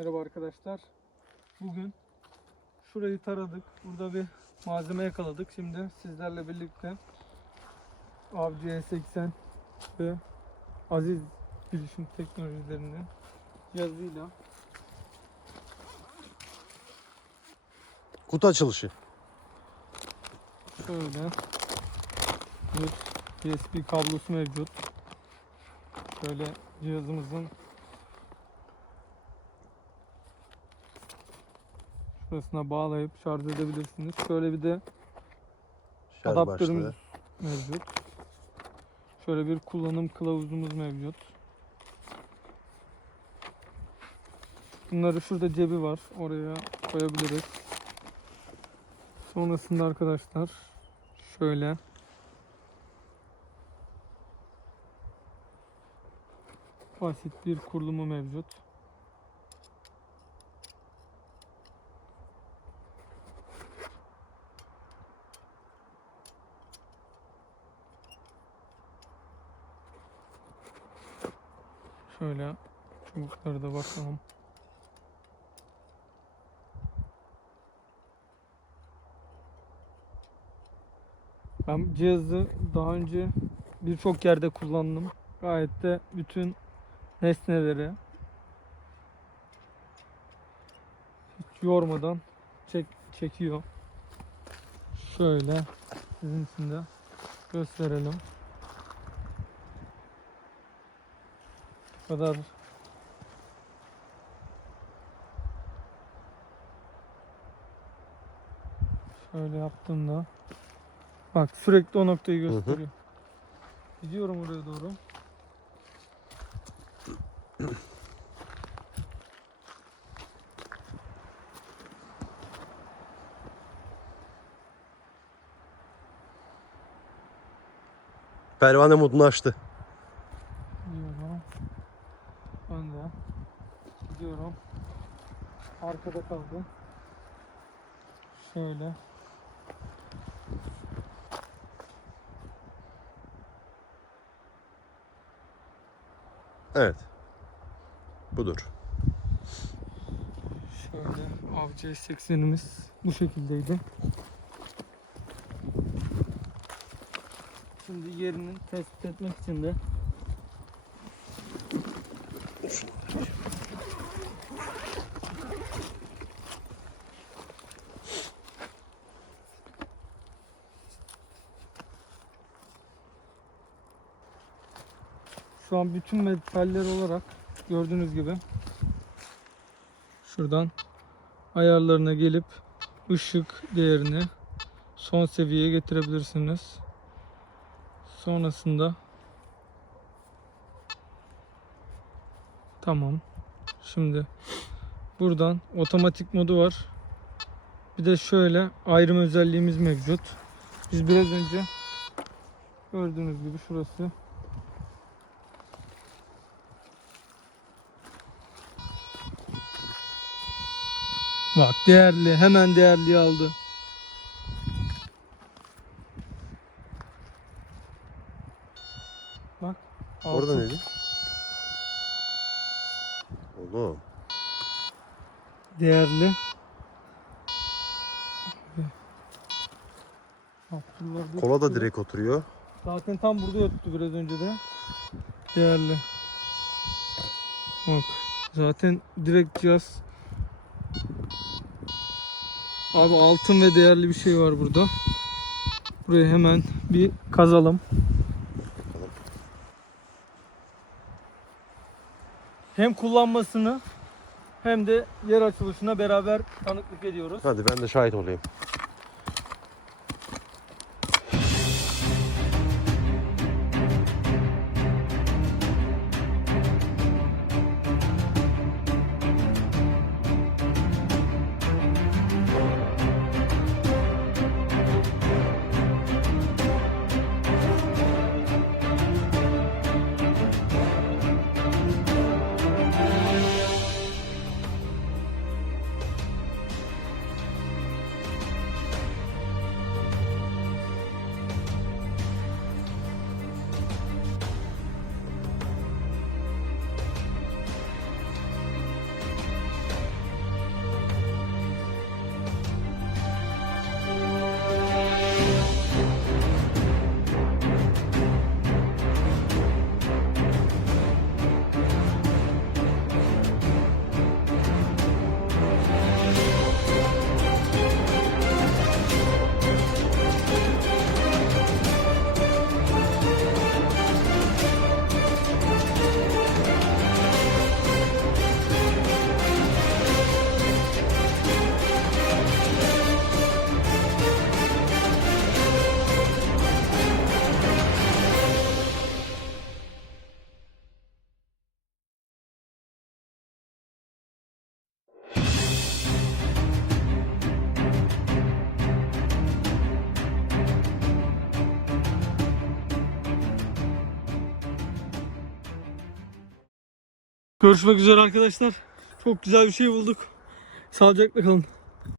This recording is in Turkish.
Merhaba arkadaşlar. Bugün şurayı taradık. Burada bir malzeme yakaladık. Şimdi sizlerle birlikte Avcı E80 ve Aziz Bilişim Teknolojilerinin yazıyla Kutu açılışı. şöyle bir USB kablosu mevcut. Şöyle cihazımızın şurasına bağlayıp şarj edebilirsiniz. Şöyle bir de Şarj adaptörümüz başlığı. mevcut. Şöyle bir kullanım kılavuzumuz mevcut. Bunları şurada cebi var. Oraya koyabiliriz. Sonrasında arkadaşlar şöyle basit bir kurulumu mevcut. Şöyle çubukları da bakalım. Ben cihazı daha önce birçok yerde kullandım. Gayet de bütün nesneleri hiç yormadan çek, çekiyor. Şöyle sizin için de gösterelim. Kadar şöyle yaptığımda bak sürekli o noktayı hı. gösteriyor. Gidiyorum oraya doğru. Pervane modunu açtı. Gidiyorum. Önde. Gidiyorum. Arkada kaldı. Şöyle. Evet. Budur. Şöyle avcı S80'imiz bu şekildeydi. Şimdi yerini tespit etmek için de şu an bütün metaller olarak gördüğünüz gibi şuradan ayarlarına gelip ışık değerini son seviyeye getirebilirsiniz. Sonrasında tamam. Şimdi buradan otomatik modu var. Bir de şöyle ayrım özelliğimiz mevcut. Biz biraz önce gördüğünüz gibi şurası Bak değerli hemen değerli aldı. Bak. Orada altın. neydi? Oğlum. Değerli. Abdullah Kola da direkt oturuyor. Zaten tam burada yoktu biraz önce de. Değerli. Bak. Zaten direkt cihaz. Abi altın ve değerli bir şey var burada. Burayı hemen bir kazalım. Hem kullanmasını hem de yer açılışına beraber tanıklık ediyoruz. Hadi ben de şahit olayım. Görüşmek üzere arkadaşlar. Çok güzel bir şey bulduk. Sağlıcakla kalın.